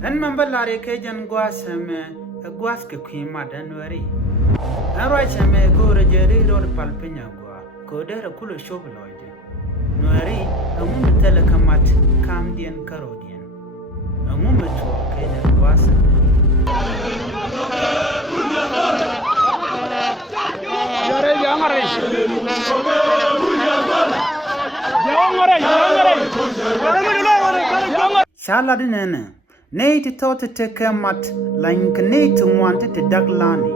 En mamballare ke jan gwasame gwas ke kwima danwari. Arwa chame gore jeri rod palpinya gwa kodere kulo shobloide. Nwari amume telekamat kamdien karodien. Amume to ke jan gwasame. Saladinene. Nei ti tot te kemat lank nei ti want te daglani.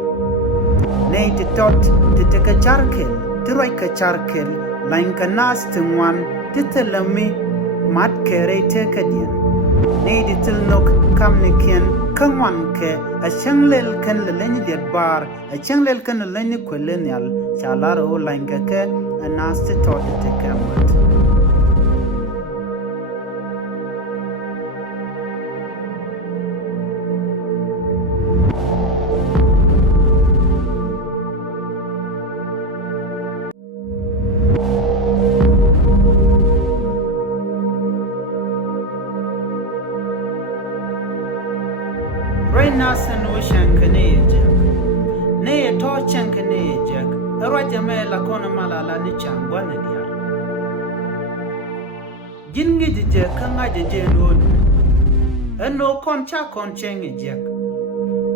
Nei ti tot te ka charkel, te roi ka charkel, lank nas te wan te telami mat kere te kadien. Nei ti til nok kam ne ken kan wan ke a changlel kan le lenyi det bar, a changlel kan le lenyi kwelenial, chalaro lank ke a nas te tot te kemat. Nasan Ushankane Jack. Nay a torchankane Jack, a Rajame Lacona Malala Nichang Guanadia. Jingi the Jack, Kanga Jane Wood. And no concha con chang a Jack.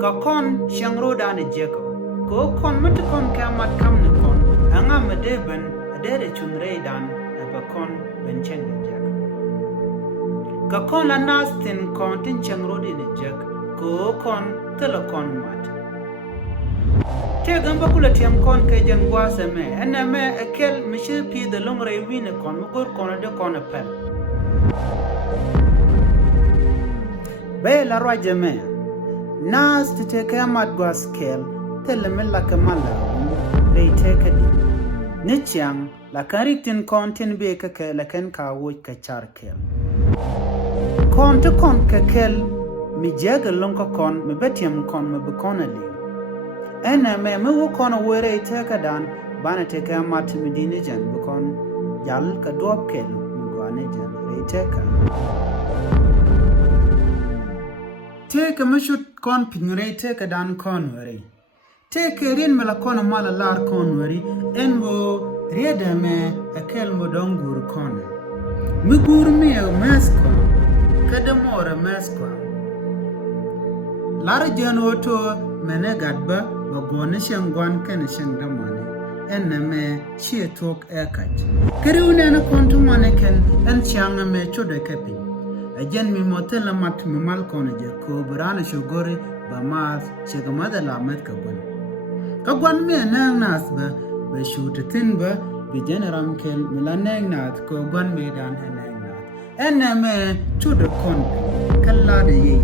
Kakon Shangrodan a Jacko. Go con Mutakon Kamat Kamnakon, Angam a Deben, a Derechun Raydan, a Bacon Benchang a Jack. Kakon a Nastin Contin Changrodin a Jack. Go con telecon mat. Take Ambacula Tiam con Kajan Guasame, and a me a kel Michel P. the long ray win a con, good corner the corner pen. Bella Rajame Nas to take a mad guas kel, tell a mill like a mala, they take a deal. Nichang, like a written contin bake like an car wood kachar kel. Con to con kakel. Mi jaga lonka kon mi betiam kon mi bekonali. Ena me wo kon were teka dan bana teka mat mi dinijan bekon jal ka dop kel mi gwane jan re teka. Teka mi shut kon pingre teka dan kon were. Teka rin me la kon mala lar kon were en wo rieda me akel mo dongur kon. Mi gur me mesko kada mora mesko. Lara Janoto Menegadba, Wagona Shangwan Kanashang Damani, and me she talk aircat. Karuna Contumanakan and Changa me Choda Capi. Again me motella mat Malconager, Co Burana Shogori, Bamas, Chegamadala Metkawan. Kagwan me and Nasba, be shoot a tinba, be generam kel, Milanang nat, Co Gwan Medan and Nangnat. And me Choda Con, Kalada ye.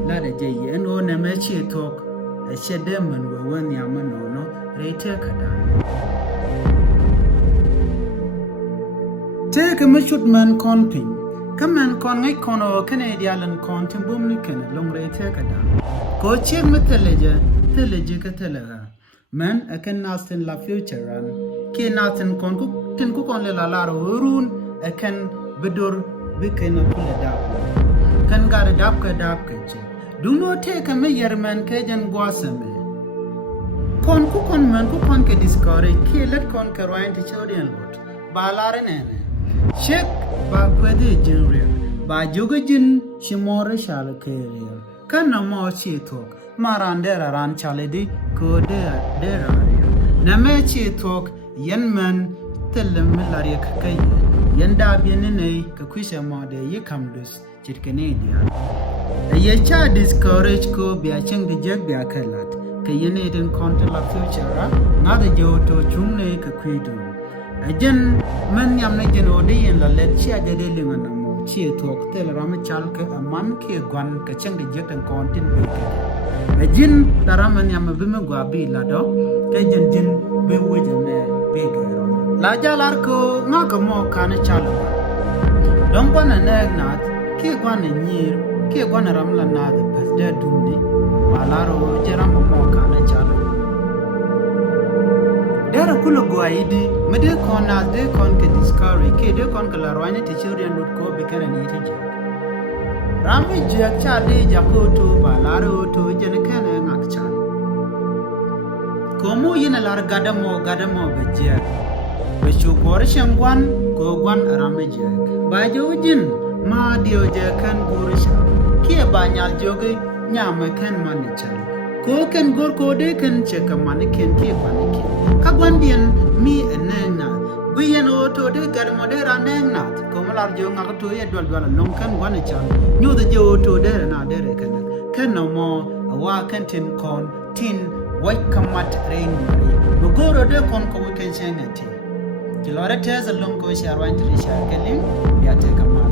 Lada Jay and on a matchy talk, a shedderman were one yamanono, rate kada. Take a machutman conping. Come and con a con or Canadian contin boomnican, long rate kada. Go check metalaja, telegica telega. Man, I can ask in la future run. Kin Nathan con cook, tin cook on la laro rune, I can bedur, bikin a pull a dap. Can got a dapka dapka. Do not take a mayor man Kajan Guasame. Con cookon man cookon ke discourage, killet con carwine to children wood. Balaran Shake back with the general. By Jugajin, Shimore shall carrier. Can no more she talk. Marandera ran chalidi, go there, Name she talk, yen man, tell them Milaria Kay. Yenda bienine, Kakusha mode, ye come dus, chit Canadian. A yecha discourage ko be a cheng the jug be a kalat. Kayene in content of future, not a jo to chumne kakwidu. A gen man yam najan odi and la let chia de dealing on mo. Chia talk tell Ramachalka a man ki a guan kachang the jet and content baker. A gin taraman yam a bimagua be lado, Kajan gin be wajan baker. Laja larko, nakamo kana chalwa. Don't want an egg nut, ki guan a year. Ke gwana ramla na the birthday dumni malaro jeramo mo kana chalo dera kulo guaidi mede kona de kon ke discovery ke de kon kala rwani te children would go be kana ni te Rami Jack Chade Jakoto Balaro to Jenekene Nakchan. Komu yin a gadamo Bejek. Bishu Borishan one, go one Rami Jack. By Jojin, Ma Diojakan Borisha. Kia Banyal Jogi, Nyamakan Manichan. Cook and go can check a mannequin, keep mannequin. Kagwandian, me and Nana. We and auto de Gadamodera Nangnat, Komalar Jong to Edward Lonkan Wanachan, knew the Joe to there and Derek. Can no more a wakantin con, tin, white comat rain. No go to con Kowakan Shanity. Till Loretta has a long go share went to the Shakelin, ya take a man.